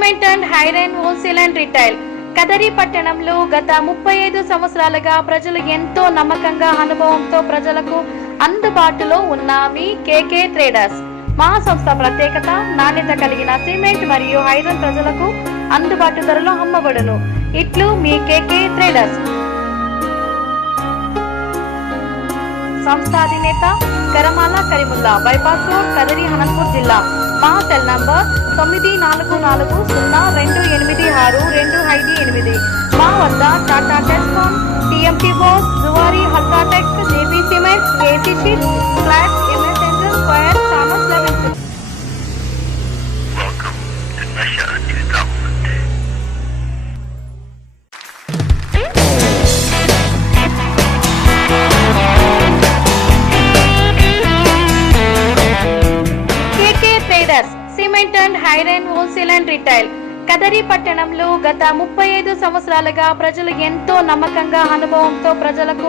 Cement and హైరైన్ wholesale and retail Kadiri పట్టణంలో గత ముప్పై ఐదు సంవత్సరాలుగా ప్రజలు ఎంతో నమ్మకంగా అనుభవంతో ప్రజలకు అందుబాటులో ఉన్న మీ కేకే ట్రేడర్స్. మా సంస్థ ప్రత్యేకత నాణ్యత కలిగిన సిమెంట్ మరియు హైరన్ ప్రజలకు అందుబాటు ధరలో అమ్మబడును. ఇట్లు మీ కేకే ట్రేడర్స్. సంస్థ అధినేత కరమాల కరిముల్లా బైపాస్ రోడ్ కదరి హనంపూర్ జిల్లా. మా సెల్ నంబర్ తొమ్మిది నాలుగు నాలుగు సున్నా రెండు ఎనిమిది ఆరు రెండు ఐదు ఎనిమిది. మా వద్ద Tata Tiscon TMT Bose Zuari UltraTech JB cement AC sheet flat MS ఎంజన్ square Thomas eleven KK cement and హైరైన్ wholesale and retail. Kadiri పట్టణంలో గత ముప్పై ఐదు సంవత్సరాలుగా ప్రజలు ఎంతో నమ్మకంగా అనుభవంతో ప్రజలకు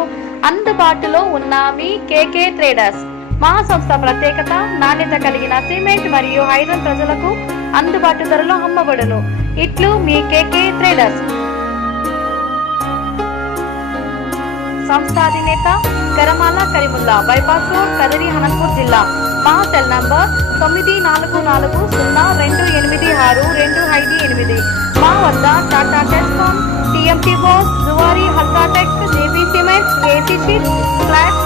అందుబాటులో ఉన్న మీ కేకే ట్రేడర్స్. మా సంస్థ ప్రత్యేకత నాణ్యత కలిగిన సిమెంట్ మరియు ఐరన్ ప్రజలకు అందుబాటు ధరలో అమ్మబడును. ఇట్లు మీ కేకే ట్రేడర్స్. సంస్థ అధినేత కరమాల కరిముల్లా బైపాస్ రోడ్ కదరి అనంతపూర్ జిల్లా. మా సెల్ నంబర్ తొమ్మిది నాలుగు నాలుగు సున్నా రెండు ఎనిమిది ఆరు రెండు ఐదు ఎనిమిది. మా వద్ద టాటా టెస్కాన్ టిఎంటీ బోస్ Zuari హల్కాటెక్ JB cement AC sheet flat